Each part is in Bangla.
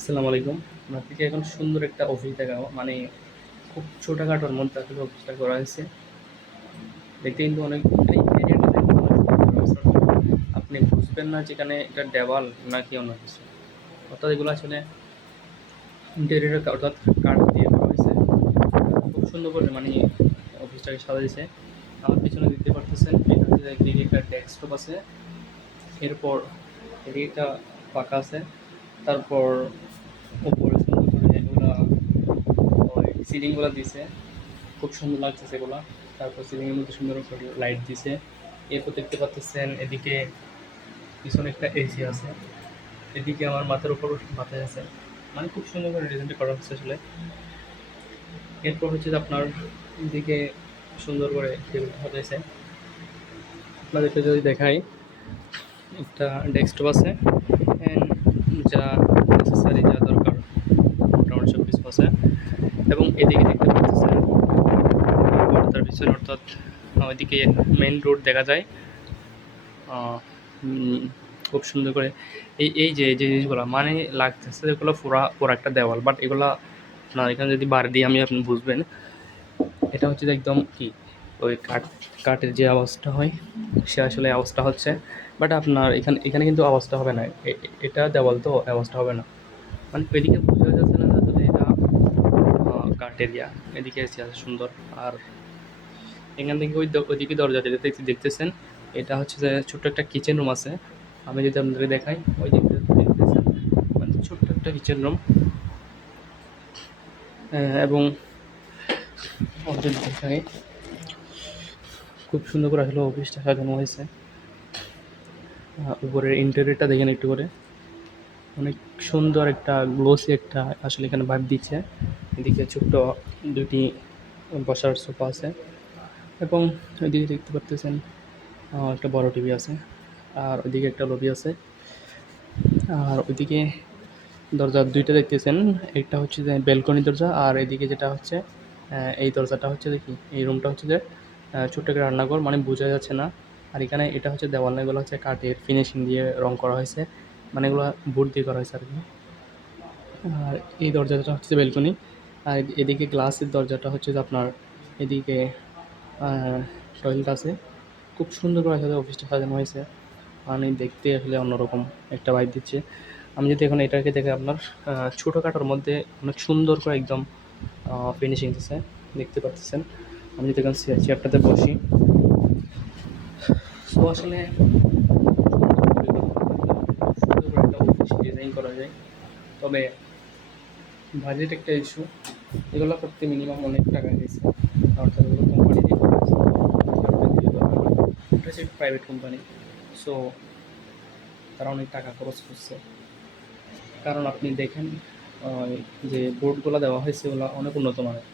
আসসালামু আলাইকুম। আপনার থেকে এখন সুন্দর একটা অফিস দেখাবো। মানে খুব ছোটখাটোর মধ্যে আসলে অফিসটা করা হয়েছে। দেখতে কিন্তু অনেক মানে এরিয়াটা দেখতে অনেক সুন্দর হয়েছে। আপনি বুঝবেন না যেখানে এটা দেওয়াল নাকি অন্য কিছু। অর্থাৎ এগুলো আসলে ইন্টেরিয়র অর্থাৎ কাঠ দিয়ে করা হয়েছে। খুব সুন্দর করে মানে অফিসটাকে সাজাইছে। আমার পিছনে দেখতে পারতেছেন এটা হচ্ছে একদিকে একটা ডেস্কটপ আছে। এরপর এদিকটা ফাঁকা আছে। তারপর উপরে সুন্দর করে এগুলা ওই সিলিংগুলা দিছে। খুব সুন্দর লাগতেছে এগুলা। তারপর সিলিংয়ের মধ্যে সুন্দর করে লাইট দিছে। এরপর দেখতে পাচ্তেছেন এদিকে পিছনে একটা এসি আছে। এদিকে আমার মাথার উপর মাথায় আছে। মানে খুব সুন্দর করে ডিজাইনটা করা হচ্ছে আসলে। এরপর হচ্ছে যে আপনার এদিকে সুন্দর করে টেবিলটা সাজাইছে। আপনাদেরকে যদি দেখাই একটা ডেস্কটপ আছে অ্যান্ড যা নেসেসারি যা দরকার মোটামুটি সব কিছু আছে। এবং এদিকে দেখতে পাচ্ছেন পর্দার পিছনে অর্থাৎ ওইদিকে মেইন রোড দেখা যায়। উম, খুব সুন্দর করে এই যে জিনিসগুলো মানে লাগতেছে এগুলো পুরা পুরা একটা দেওয়াল, বাট এগুলা আপনার এখানে যদি বার দিয়ে আমি আপনি বুঝবেন এটা হচ্ছে যে একদম কি ওই কাঠের যে আওয়াজটা হয় সে আসলে আওয়াজটা হচ্ছে। বাট আপনার এখানে এখানে কিন্তু আওয়াজটা হবে না। এটা দেওয়াল তো আওয়াজটা হবে না। মানে ওইদিকে বোঝা যাচ্ছে না আসলে এটা কাঠের ইয়া। এদিকে এসে আছে সুন্দর। আর এখান থেকে ওইদিকে দরজা যেটা দেখতেছেন এটা হচ্ছে যে ছোট্ট একটা কিচেন রুম আছে। আমি যদি আপনাদের দেখাই ওই দিকটা দেখতেছেন মানে ছোট্ট একটা কিচেন রুম। এবং যদি দেখাই খুব সুন্দর করে আসলে অফিসটা সাজানো হয়েছে। উপরের ইন্টেরিয়রটা দেখেন একটু করে অনেক সুন্দর একটা গ্লোসি একটা আসলে এখানে ভাইব দিচ্ছে। এদিকে ছোট্ট দুটি বসার সোফা আছে এবং ওইদিকে দেখতে পারতেছেন একটা বড় টিভি আছে। আর ওইদিকে একটা লবি আছে। আর ওইদিকে দরজা দুইটা দেখতেছেন, একটা হচ্ছে যে ব্যালকনি দরজা আর এদিকে যেটা হচ্ছে এই দরজাটা হচ্ছে দেখি এই রুমটা হচ্ছে যে ছোট্ট একটা রান্নাঘর মানে বোঝা যাচ্ছে না। আর এখানে এটা হচ্ছে দেওয়াল না, এগুলো হচ্ছে কাঠের ফিনিশিং দিয়ে রং করা হয়েছে, মানে এগুলো বোর্ড দিয়ে করা হয়েছে আর কি। আর এই দরজাটা হচ্ছে ব্যালকনি। আর এদিকে গ্লাসের দরজাটা হচ্ছে যে আপনার এদিকে টয়লেট আছে। খুব সুন্দর করে আসলে অফিসটা সাজানো হয়েছে। মানে দেখতে আসলে অন্যরকম একটা ভাইব দিচ্ছে। আমি যদি এখন এটাকে দেখে আপনার ছোটোখাটোর মধ্যে অনেক সুন্দর করে একদম ফিনিশিং দিছে দেখতে পাচ্ছেন। আমি যদি এখন চেয়ারটাতে বসি সো আসলে সুন্দর করে একটা অফিস ডিজাইন করা যায়। তবে বাজেট একটা ইস্যু, এগুলো করতে মিনিমাম অনেক টাকা গেছে। অর্থাৎ এগুলো কোম্পানি দিয়ে করা হয়েছে। এটা হচ্ছে প্রাইভেট কোম্পানি। সো তারা অনেক টাকা খরচ করছে। কারণ আপনি দেখেন যে বোর্ডগুলো দেওয়া হয়েছে ওগুলো অনেক উন্নত মানের।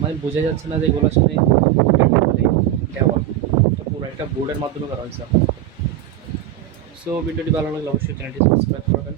মানে বোঝা যাচ্ছে না যে এগুলো আসলে দেওয়াল তো পুরো একটা বোর্ডের মাধ্যমে করা হয়েছে। সো ভিডিওটি ভালো লাগলে অবশ্যই চ্যানেলটি সাবস্ক্রাইব করবেন।